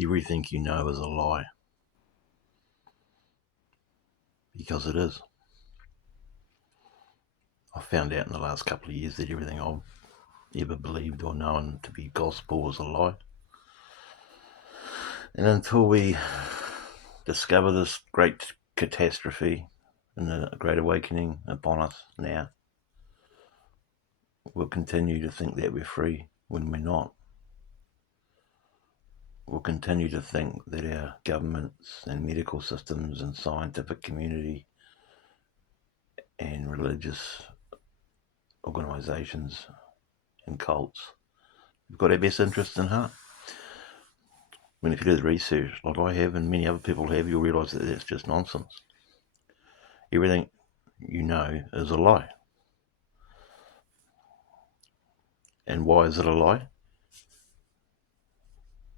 everything you know is a lie. Because it is. I found out in the last couple of years that everything I've ever believed or known to be gospel was a lie. And until we discover this great catastrophe and the great awakening upon us now, we'll continue to think that we're free when we're not. We'll continue to think that our governments and medical systems and scientific community and religious organisations and cults have got our best interests in heart. When if you do the research, like I have and many other people have, you'll realise that that's just nonsense. Everything you know is a lie. And why is it a lie?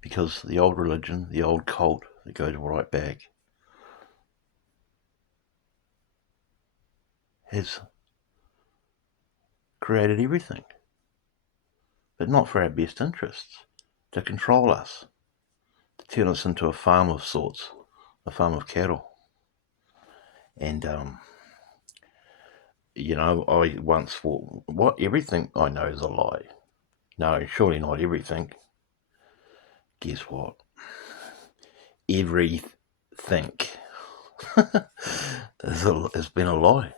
Because the old religion, the old cult that goes right back, has created everything, but not for our best interests, to control us, to turn us into a farm of sorts, a farm of cattle. And, I once thought, what, everything I know is a lie? No, surely not everything. Guess what? Everything has been a lie.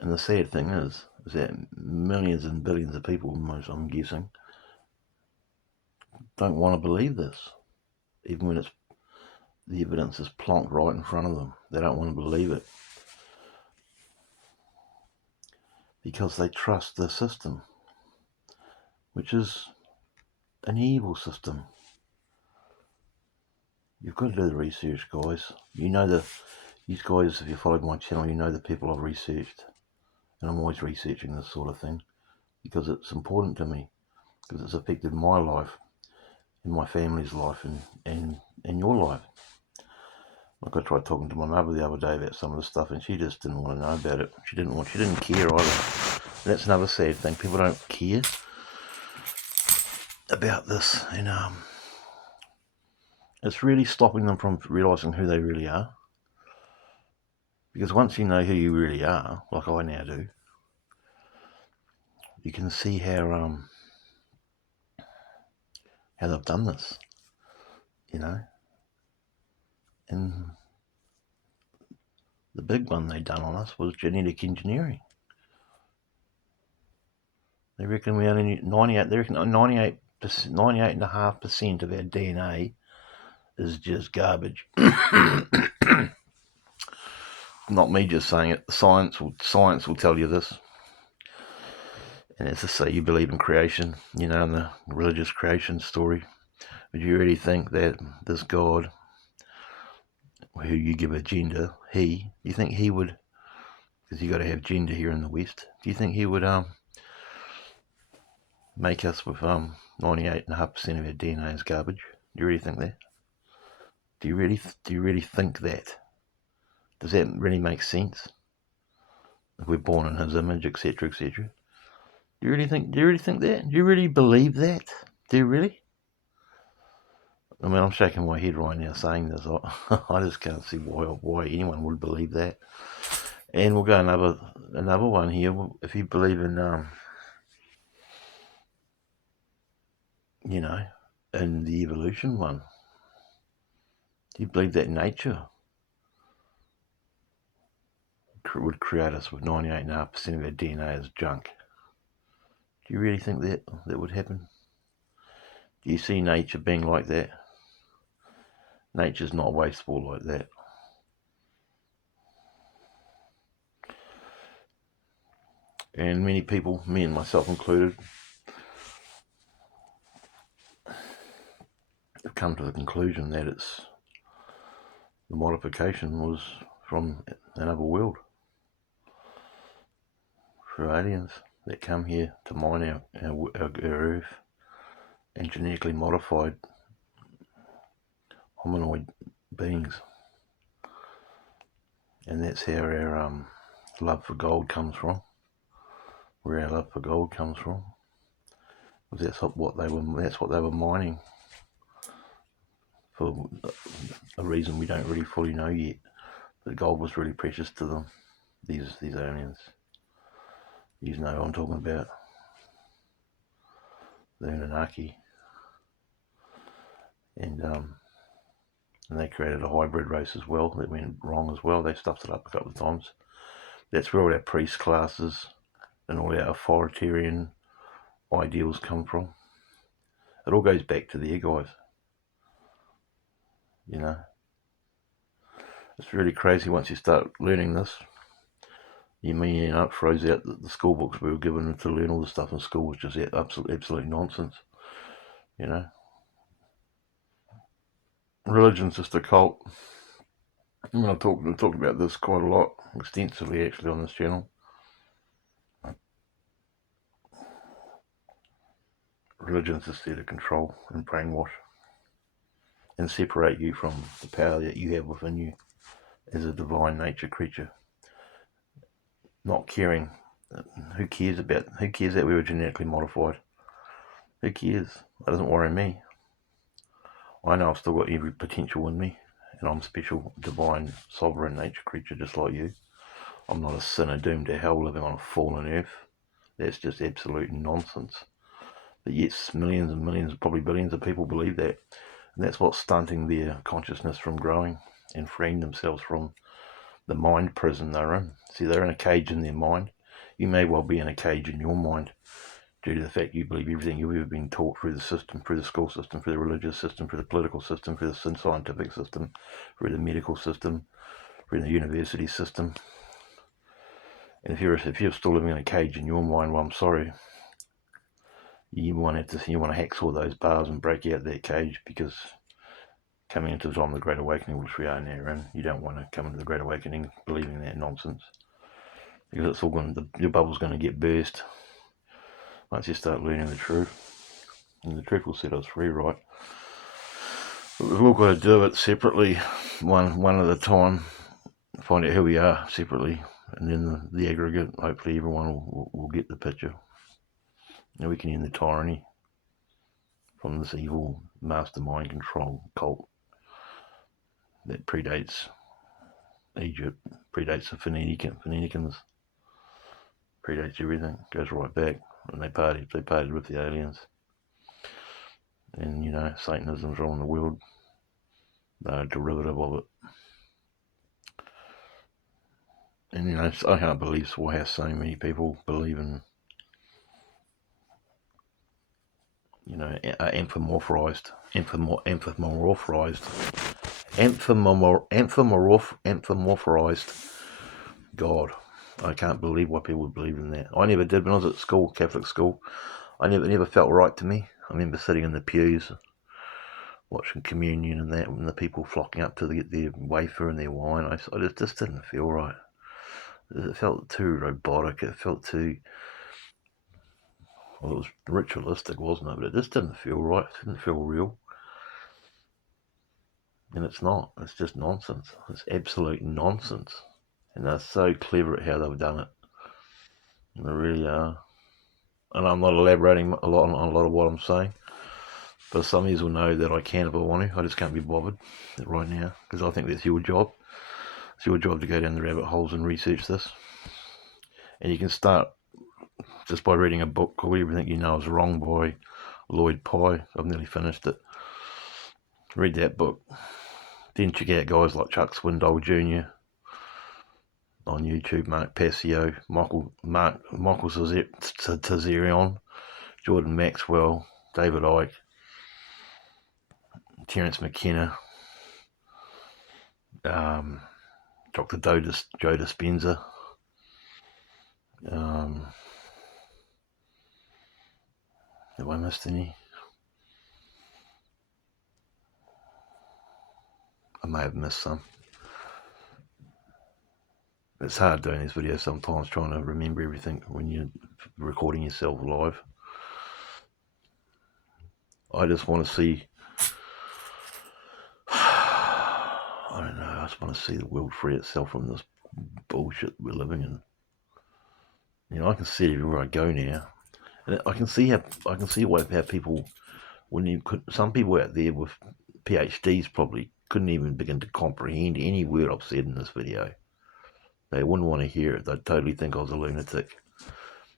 And the sad thing is that millions and billions of people, most I'm guessing, don't want to believe this, even when the evidence is plonked right in front of them. They don't want to believe it because they trust the system, which is an evil system. You've got to do the research, guys. These guys, if you followed my channel, you know the people I've researched. And I'm always researching this sort of thing because it's important to me, because it's affected my life and my family's life and your life. Like I tried talking to my mother the other day about some of the stuff, and she just didn't want to know about it. She didn't care either. And that's another sad thing. People don't care about this, and it's really stopping them from realising who they really are. Because once you know who you really are, like I now do, you can see how they've done this, And the big one they done on us was genetic engineering. They reckon we only need 98.5% of our DNA is just garbage. Not me just saying it. Science will tell you this. And as I say, you believe in creation, in the religious creation story. Would you really think that this God, who you give a gender, you think he would, because you got to have gender here in the West, do you think he would make us with 98.5% of our DNA is garbage? Do you really think that? Do you really think that? Does that really make sense? If we're born in his image, etc., etc. Do you really think that? Do you really believe that? Do you really? I mean, I'm shaking my head right now saying this. I just can't see why anyone would believe that. And we'll go another one here. If you believe in in the evolution one, do you believe that nature would create us with 98.5% of our DNA as junk? Do you really think that would happen? Do you see nature being like that? Nature's not wasteful like that. And many people, me and myself included, have come to the conclusion that the modification was from another world, for aliens that come here to mine our earth and genetically modified hominoid beings. And that's how our love for gold comes from. where our love for gold comes from. Because that's what they were mining for a reason we don't really fully know yet. But gold was really precious to them. These aliens. You know what I'm talking about. The Anunnaki. And they created a hybrid race as well that went wrong as well. They stuffed it up a couple of times. That's where all our priest classes and all our authoritarian ideals come from. It all goes back to there, guys. You know, it's really crazy once you start learning this. You know, it throws out the school books we were given to learn all the stuff in school was just absolute nonsense. You know, religion's just a cult. I've talked about this quite a lot, extensively actually on this channel. Religion's just there to control and brainwash and separate you from the power that you have within you as a divine nature creature. Not caring. Who cares that we were genetically modified? Who cares? That doesn't worry me. I know I've still got every potential in me, and I'm a special, divine, sovereign nature creature just like you. I'm not a sinner doomed to hell living on a fallen earth. That's just absolute nonsense. But yes, millions and millions, probably billions of people believe that. And that's what's stunting their consciousness from growing and freeing themselves from the mind prison they're in. See, they're in a cage in their mind. You may well be in a cage in your mind due to the fact you believe everything you've ever been taught through the system, through the school system, through the religious system, through the political system, through the scientific system, through the medical system, through the university system. And if you're still living in a cage in your mind, well, I'm sorry. You want to hacksaw those bars and break out that cage, because coming into the time of the Great Awakening, which we are now in, you don't want to come into the Great Awakening believing that nonsense, because it's all your bubble's going to get burst once you start learning the truth, and the truth will set us free, right? But we've all got to do it separately, one at a time, find out who we are separately, and then the aggregate. Hopefully, everyone will get the picture. And we can end the tyranny from this evil mastermind control cult that predates Egypt, predates the Phoenicians, predates everything, goes right back. And they partied with the aliens. And, you know, Satanism's ruling the world. They're a derivative of it. And, you know, I can't believe how so many people believe in, you know, anthropomorphized God. I can't believe why people would believe in that. I never did when I was at school, Catholic school. I never felt right to me. I remember sitting in the pews, watching communion and that, and the people flocking up to get their wafer and their wine. I just didn't feel right. It felt too robotic. It felt too... Well, it was ritualistic, wasn't it? But it just didn't feel right. It didn't feel real. And it's not. It's just nonsense. It's absolute nonsense. And they're so clever at how they've done it. They really are. And I'm not elaborating a lot on a lot of what I'm saying. But some of you will know that I can if I want to. I just can't be bothered right now, because I think that's your job. It's your job to go down the rabbit holes and research this. And you can start just by reading a book called Everything You Know Is Wrong by lie.P.S. I've nearly finished it. Read that book. Then check out guys like Chuck Swindoll Jr. on YouTube, Mark Passio, Michael Tzarion, Jordan Maxwell, David Icke, Terrence McKenna, Dr. Joe Depenza, have I missed any? I may have missed some. It's hard doing these videos sometimes, trying to remember everything when you're recording yourself live. I just want to see, I don't know, I just want to see the world free itself from this bullshit we're living in. You know, I can see it everywhere I go now, and I can see how people, some people out there with PhDs probably couldn't even begin to comprehend any word I've said in this video. They wouldn't want to hear it. They'd totally think I was a lunatic,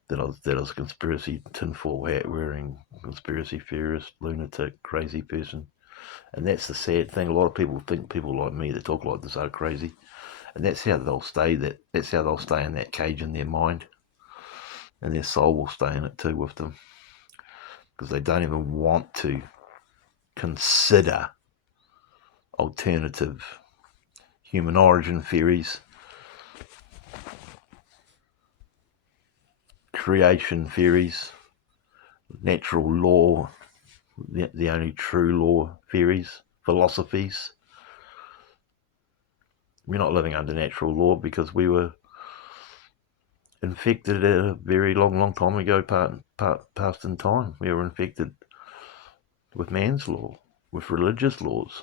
that I was a conspiracy tinfoil hat wearing conspiracy theorist, lunatic, crazy person. And that's the sad thing. A lot of people think people like me that talk like this are crazy, and that's how they'll stay. That's how they'll stay in that cage in their mind, and their soul will stay in it too with them, because they don't even want to consider alternative human origin theories, creation theories, natural law, the only true law theories, philosophies. We're not living under natural law because we were infected at a very long time ago, past in time. We were infected with man's law, with religious laws.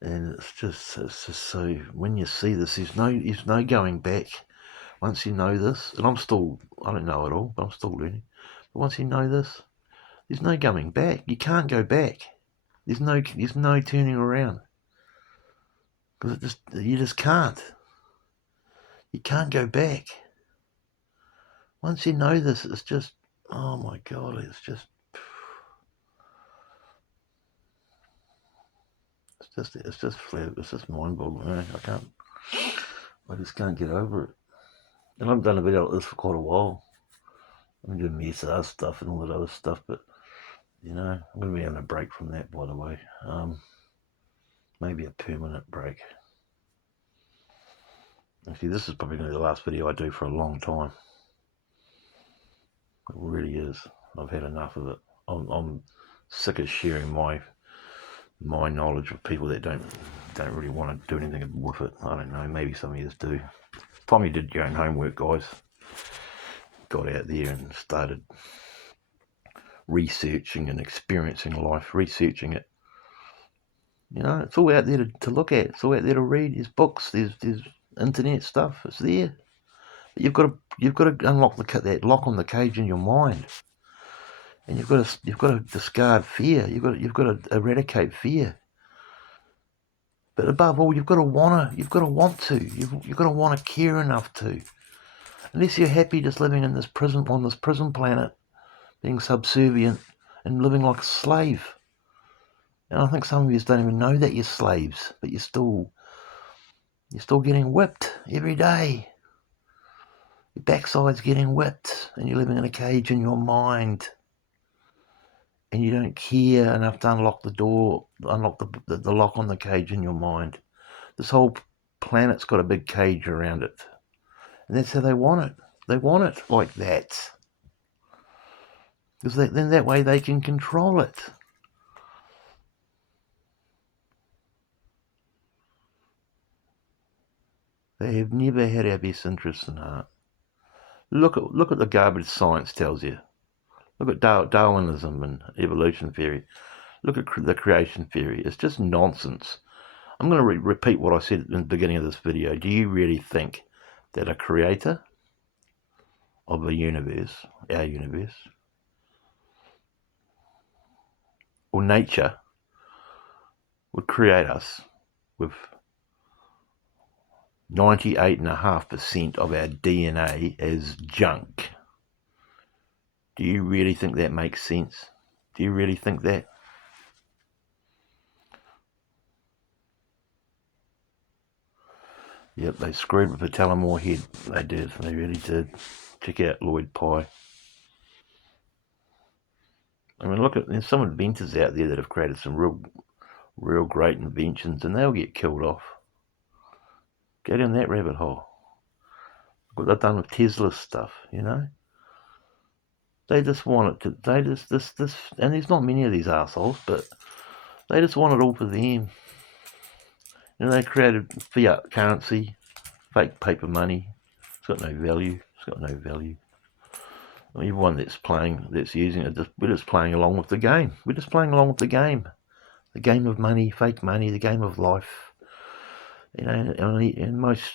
And it's just so, when you see this, there's no going back. Once you know this, and I don't know it all, but I'm still learning. But once you know this, there's no going back. You can't go back. There's no turning around. Because you just can't. You can't go back. Once you know this, it's just, oh my God, it's just mind-boggling. I just can't get over it. And I've done a video like this for quite a while. I'm doing MSR stuff and all that other stuff, but I'm going to be having a break from that, by the way. Maybe a permanent break. Actually, this is probably going to be the last video I do for a long time. It really is. I've had enough of it. I'm sick of sharing my knowledge with people that don't really want to do anything with it. I don't know. Maybe some of you do. Time you did your own homework, guys. Got out there and started researching and experiencing life, researching it. It's all out there to look at. It's all out there to read. There's books. There's internet stuff. It's there. But you've got to unlock that lock on the cage in your mind, and you've got to discard fear. You've got to eradicate fear. But above all, you've got to want to. You've got to want to care enough to. Unless you're happy just living in this prison, on this prison planet, being subservient and living like a slave. And I think some of you don't even know that you're slaves, but you're still getting whipped every day. Your backside's getting whipped, and you're living in a cage in your mind. And you don't care enough to unlock the door, unlock the lock on the cage in your mind. This whole planet's got a big cage around it. And that's how they want it. They want it like that. Because then that way they can control it. They have never had our best interests in heart. Look at the garbage science tells you. Look at Darwinism and evolution theory. Look at the creation theory. It's just nonsense. I'm going to repeat what I said in the beginning of this video. Do you really think that a creator of a universe, our universe, or nature would create us with 98.5% of our DNA as junk? Do you really think that makes sense? Do you really think that? Yep, they screwed with the Tullamore head. They did. They really did. Check out Lloyd Pye. I mean, there's some inventors out there that have created some real great inventions, and they'll get killed off. Go down that rabbit hole. What they've done with Tesla's stuff, They just want it to, and there's not many of these assholes, but they just want it all for them. They created fiat currency, fake paper money. It's got no value. Everyone that's using it, we're just playing along with the game. The game of money, fake money, the game of life, You know,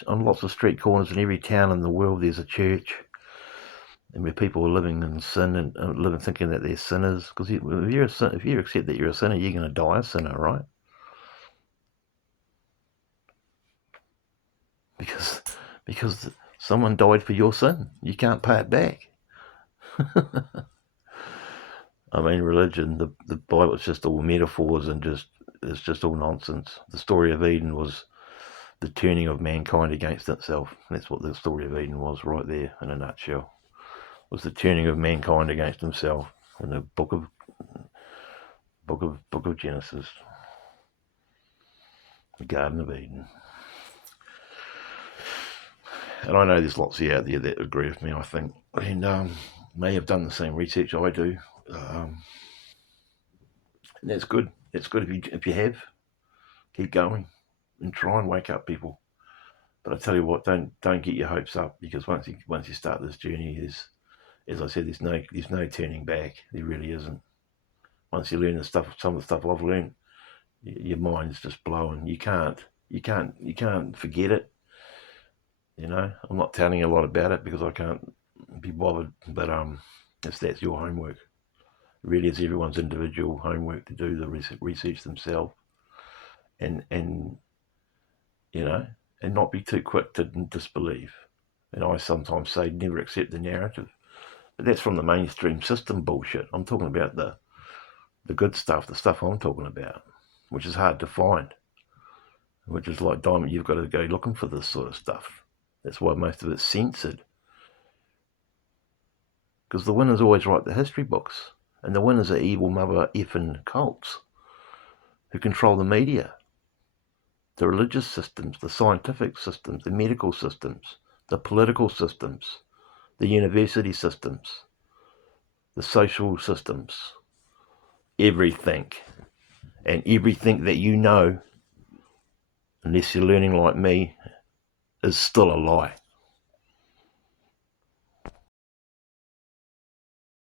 on lots of street corners in every town in the world, there's a church, and where people are living in sin and living thinking that they're sinners. Because if you accept that you're a sinner, you're going to die a sinner, right? Because someone died for your sin. You can't pay it back. I mean, religion, the Bible, it's just all metaphors and it's just all nonsense. The story of Eden was the turning of mankind against itself. That's what the story of Eden was, right there in a nutshell. It was the turning of mankind against himself in the book of Genesis, the Garden of Eden. And I know there's lots of you out there that agree with me, I think, and may have done the same research I do. And that's good. It's good if you have. Keep going and try and wake up people. But I tell you what, don't get your hopes up, because once you start this journey, as I said, there's no turning back. There really isn't. Once you learn some of the stuff I've learned, your mind's just blowing. You can't forget it. You know, I'm not telling you a lot about it because I can't be bothered. But that's your homework. It really is everyone's individual homework to do the research themselves, and you know, and not be too quick to disbelieve. And I sometimes say never accept the narrative. But that's from the mainstream system bullshit. I'm talking about the good stuff, the stuff I'm talking about, which is hard to find, which is like diamond. You've got to go looking for this sort of stuff. That's why most of it's censored. Because the winners always write the history books. And the winners are evil mother effing cults who control the media, the religious systems, the scientific systems, the medical systems, the political systems, the university systems, the social systems, everything. And everything that you know, unless you're learning like me, is still a lie.